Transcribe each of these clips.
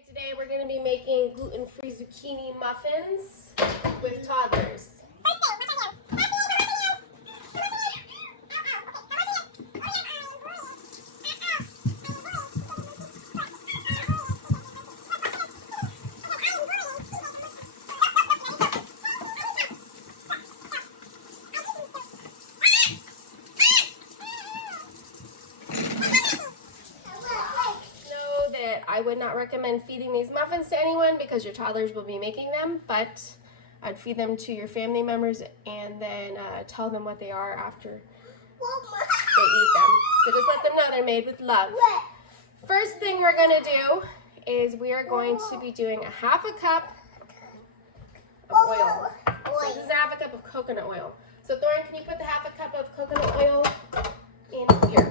Okay, today we're going to be making gluten-free zucchini muffins with toddlers. I would not recommend feeding these muffins to anyone because your toddlers will be making them, but I'd feed them to your family members and then tell them what they are after they eat them. So just let them know they're made with love. First thing we're going to do is we are going to be doing a half a cup of oil. So this is a half a cup of coconut oil. So Thorin, can you put the half a cup of coconut oil in here?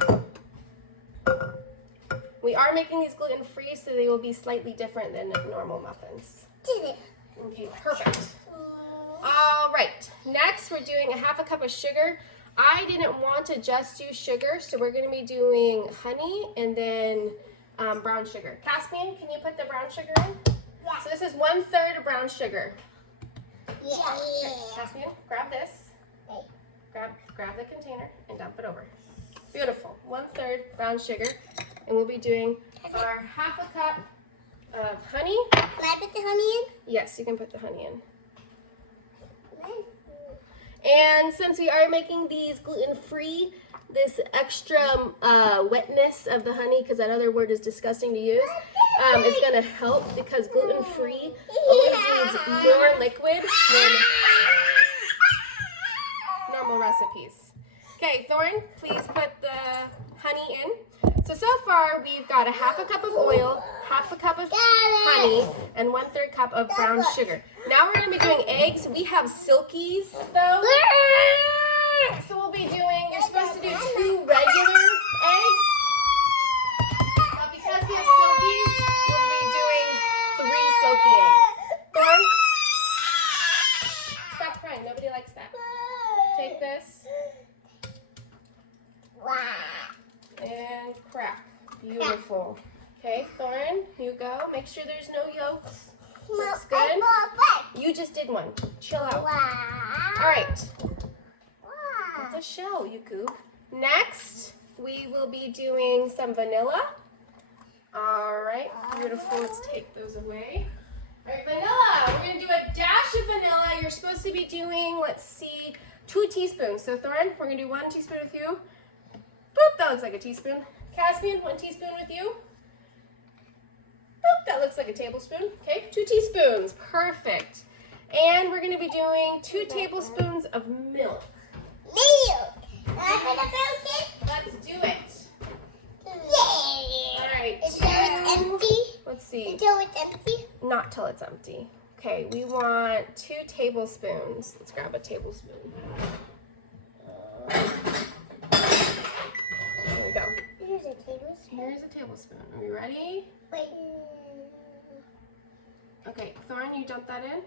We are making these gluten-free, so they will be slightly different than normal muffins. Okay, perfect. All right, next we're doing a half a cup of sugar. I didn't want to just do sugar, so we're going to be doing honey and then brown sugar. Caspian, can you put the brown sugar in? Yeah. So this is 1/3 of brown sugar. Yeah. Okay, Caspian, grab this. Grab the container and dump it over. Beautiful. 1/3 brown sugar. And we'll be doing our half a cup of honey. Can I put the honey in? Yes, you can put the honey in. And since we are making these gluten-free, this extra wetness of the honey, because that other word is disgusting to use, is going to help because gluten-free always needs more liquid than normal recipes. Okay, Thorin, please put the honey in. So far, we've got a half a cup of oil, half a cup of honey, and 1/3 cup of brown sugar. Now we're going to be doing eggs. We have silkies, though. So we'll be doing, you're supposed to do 2 regular eggs. But because we have silkies, we'll be doing 3 silky eggs. Thorn? Stop crying. Nobody likes that. Take this. And crack. Beautiful. Okay, Thorin, you go. Make sure there's no yolks. Looks good. You just did one. Chill out. All right. That's a shell, you goob. Next, we will be doing some vanilla. All right, beautiful. Let's take those away. All right, vanilla. We're going to do a dash of vanilla. You're supposed to be doing, let's see, 2 teaspoons. So, Thorin, we're going to do 1 teaspoon with you. Boop, that looks like a teaspoon. Caspian, 1 teaspoon with you. Boop, that looks like a tablespoon. Okay, 2 teaspoons. Perfect. And we're going to be doing 2 tablespoons of milk. Milk. Let's do it. Yay. All right. Until it's empty? Let's see. Until it's empty? Not till it's empty. Okay, we want 2 tablespoons. Let's grab a tablespoon. There we go. Here's a tablespoon. Here's a tablespoon. Are we ready? Wait. Okay, Thorin, you dump that in.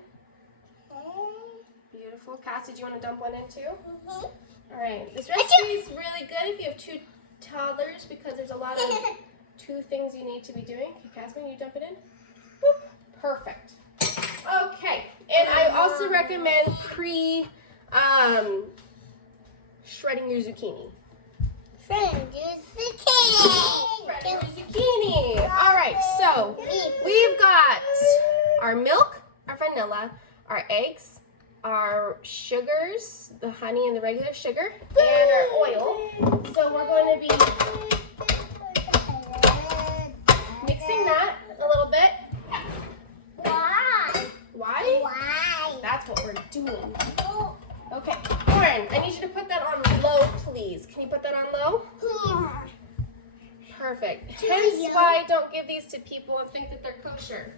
Beautiful. Cass, did you want to dump one in too? All right. This recipe is really good if you have 2 toddlers because there's a lot of 2 things you need to be doing. Okay, Caspian, you dump it in. Boop. Perfect. Okay. And I also recommend shredding your zucchini. Shredding your zucchini. Shredding your zucchini. All right. So we've got our milk, our vanilla, our eggs, our sugars, the honey and the regular sugar, and our oil. So we're going to be mixing that a little bit. Why? Why? Why? That's what we're doing. Okay, Thorin, I need you to put that on low, please. Can you put that on low? Perfect. Hence why I don't give these to people and think that they're kosher.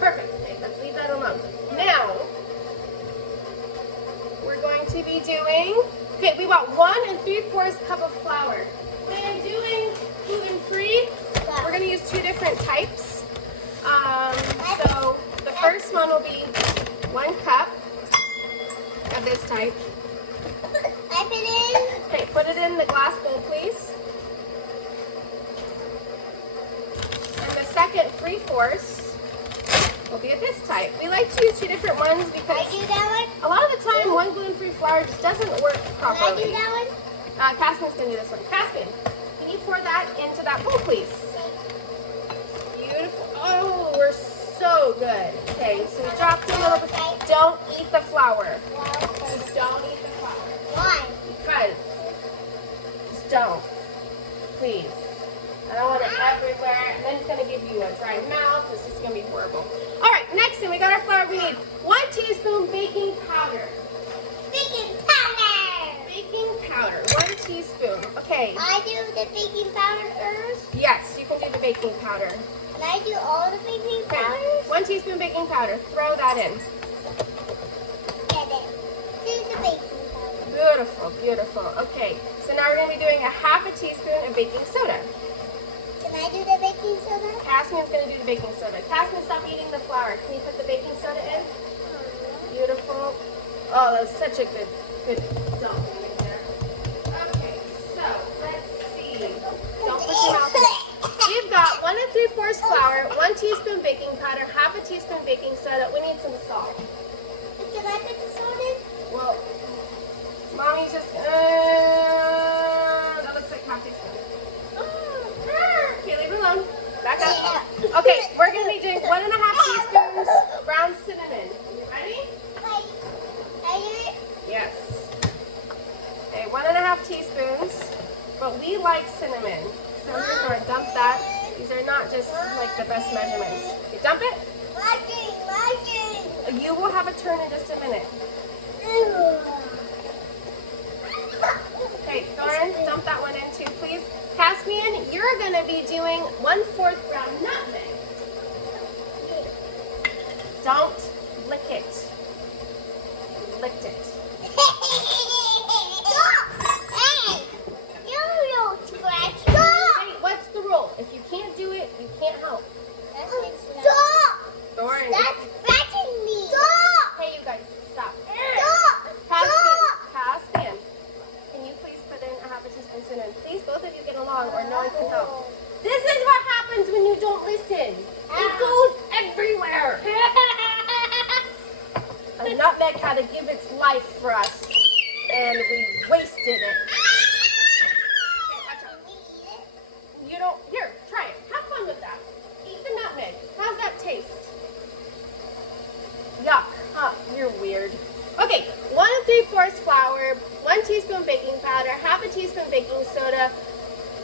Perfect. Okay, let's leave that alone. Now, we're going to be doing, okay, we want 1 3/4 cup of flour. When I'm doing gluten-free, we're going to use 2 different types. So the first one will be 1 cup of this type. I put it in. Okay, put it in the glass bowl, please. second 3/4 will be of this type. We like to use 2 different ones because Can I do that one? a lot of the time one gluten-free flour just doesn't work Can I properly. do that one? Caspian's gonna do this one. Caspian, can you pour that into that bowl, please? Beautiful. Oh, we're so good. Okay, so we dropped a little bit. Don't eat the flour. Just don't eat the flour. Why? Because. Just don't. Please. I don't want it everywhere. And then it's going to give you a dry mouth. It's just going to be horrible. All right, next thing, we got our flour. We need 1 teaspoon baking powder. Baking powder. Baking powder, 1 teaspoon. Okay. I do the baking powder first. Yes, you can do the baking powder. Can I do all the baking Okay. powders? 1 teaspoon baking powder. Throw that in. Get it. Do the baking powder. Beautiful, beautiful. Okay, so now we're going to be doing a 1/2 teaspoon of baking soda. Can I do the baking soda? Caspian's going to do the baking soda. Caspian, stop eating the flour. Can you put the baking soda in? Beautiful. Oh, that was such a good dumpling in there. Okay, so let's see. Don't put your mouth in. We've got 1 3/4 flour, 1 teaspoon baking powder, 1/2 teaspoon baking soda. We need some salt. Can I put the soda in? Well, Mommy's just, that looks like 1/2 teaspoon. Okay, leave it alone. Back up. Okay, we're going to be doing 1 1/2 teaspoons ground cinnamon. You ready? I Yes. Okay, 1 1/2 teaspoons, but we like cinnamon. So we're just going to dump that. These are not just like the best measurements. You dump it. Marching. You will have a turn in just a minute. Okay, Thorin, dump that one in too, please. Caspian, you're going to be doing 1/4 ground nutmeg. Don't lick it. You licked it. Hey! You don't scratch. Hey, what's the rule? If you can't do it, you can't help. Stop! Thorin. That's scratching me. Stop! Hey, you guys, stop. Stop! Caspian, can you please put in a 1/2 teaspoon cinnamon? Please, both of you get along or no one can help. This is what happens when you don't listen. It goes everywhere. A nutmeg had to give its life for us, and we wasted it. Okay, watch out. You don't, here, try it. Have fun with that. Eat the nutmeg. How's that taste? Yuck. Huh, you're weird. Okay, 1 3/4 flour, 1 teaspoon baking powder, 1/2 teaspoon baking soda,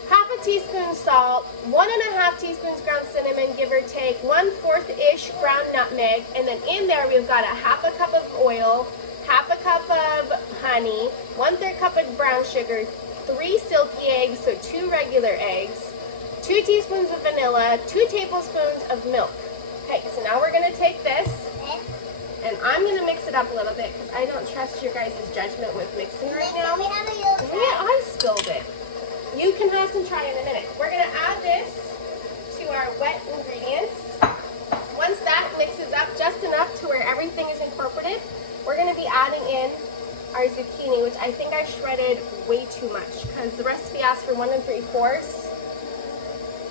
1/2 teaspoon salt, 1 1/2 teaspoons ground cinnamon, give or take, 1/4-ish ground nutmeg, and then in there we've got a 1/2 cup of oil, 1/2 cup of honey, 1/3 cup of brown sugar, 3 silky eggs, so 2 regular eggs, 2 teaspoons of vanilla, 2 tablespoons of milk. Okay, so now we're going to take this, and I'm going to mix it up a little bit because I don't trust your guys' judgment with mixing right now. Yeah, I spilled it. You can have some try in a minute. We're going to add this to our wet ingredients. Once that mixes up just enough to where everything is incorporated, we're going to be adding in our zucchini, which I think I shredded way too much because the recipe asks for 1 3/4.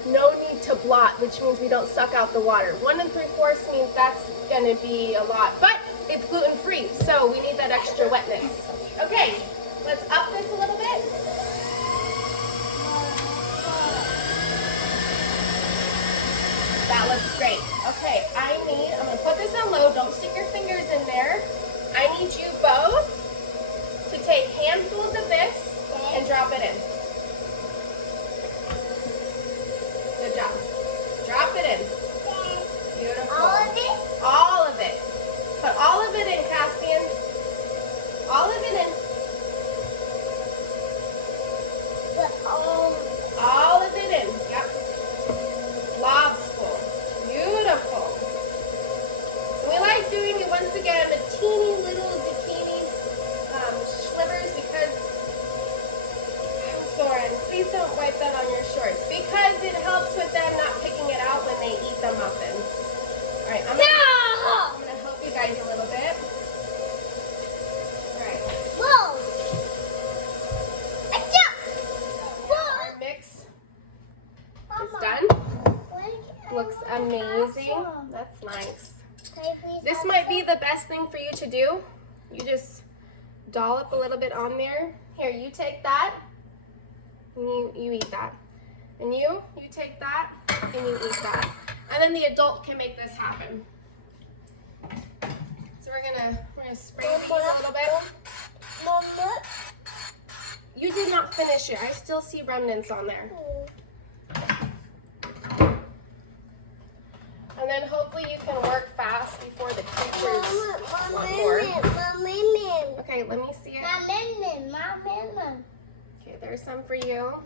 No need to blot, which means we don't suck out the water. 1 3/4 means that's going to be a lot, but it's gluten-free, so we need that extra wetness. Okay, let's up this a little bit. That looks great. Okay, I'm going to put this on low. Don't stick your fingers in there. I need you both to take handfuls of this and drop it in. Good job. Drop it in. Beautiful. All of it? All of it. Put all of it in, Caspian. All of it in. All of it in. Yep. Lobsful. Beautiful. And we like doing it once again, the teeny little zucchini slivers because, Thorin, please don't wipe that on your shorts because it helps with them not picking it out when they eat the muffins. All right, I'm going to help you guys a little bit. All right. Whoa! Our mix is done. Looks amazing. That's nice. This might be the best thing for you to do. You just dollop a little bit on there. Here, you take that, and you eat that. And you take that, and you eat that. And then the adult can make this happen. So we're gonna spray these a little bit. You did not finish it. I still see remnants on there. And then hopefully you can work fast before the teachers want more. Okay, let me see it. Okay, there's some for you.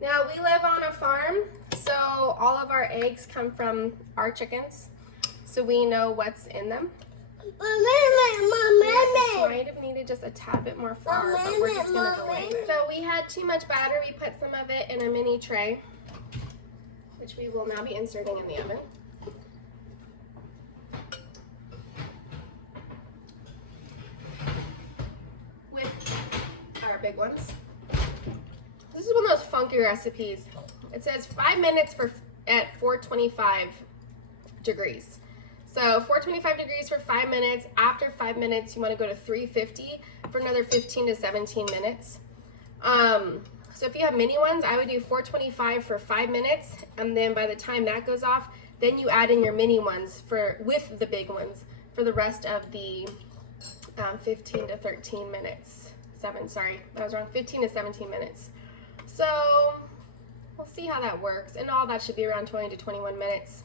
Now, we live on a farm, so all of our eggs come from our chickens, so we know what's in them. This might have needed just a tad bit more flour, but we're just going to go away. So we had too much batter. We put some of it in a mini tray, which we will now be inserting in the oven. With our big ones. This is one of those funky recipes. It says 5 minutes at 425 degrees. So 425 degrees for 5 minutes. After 5 minutes, you want to go to 350 for another 15 to 17 minutes. So if you have mini ones, I would do 425 for 5 minutes, and then by the time that goes off, then you add in your mini ones with the big ones for the rest of the 15 to 13 minutes. 15 to 17 minutes. So we'll see how that works, and all that should be around 20 to 21 minutes.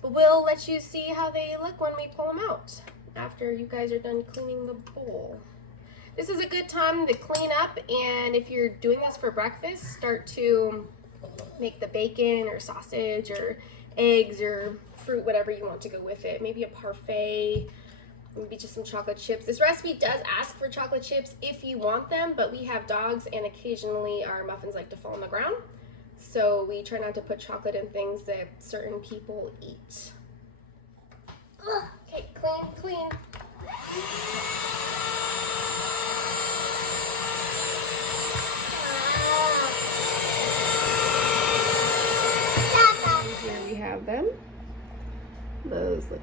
But we'll let you see how they look when we pull them out after you guys are done cleaning the bowl. This is a good time to clean up, and if you're doing this for breakfast, start to make the bacon or sausage or eggs or fruit, whatever you want to go with it. Maybe a parfait, maybe just some chocolate chips. This recipe does ask for chocolate chips if you want them, but we have dogs and occasionally our muffins like to fall on the ground. So we try not to put chocolate in things that certain people eat. Okay, clean. Here we have them. Those look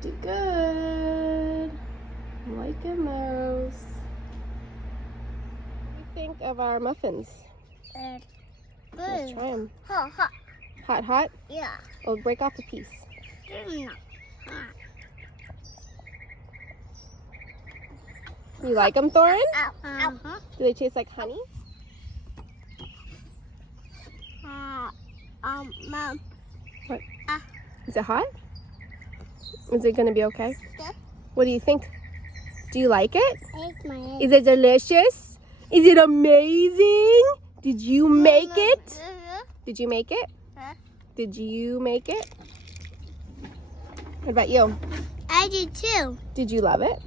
pretty good. I'm liking those. What do you think of our muffins? Let's try them. Hot. Hot? Yeah. Oh, break off a piece. Not hot. You like them, Thorin? Uh-huh. Do they taste like honey? Mom. What? Is it hot? Is it gonna be okay? Yeah. What do you think? Do you like it? My Is it delicious? Is it amazing? Did you make it? Did you make it? Did you make it? What about you? I did too. Did you love it?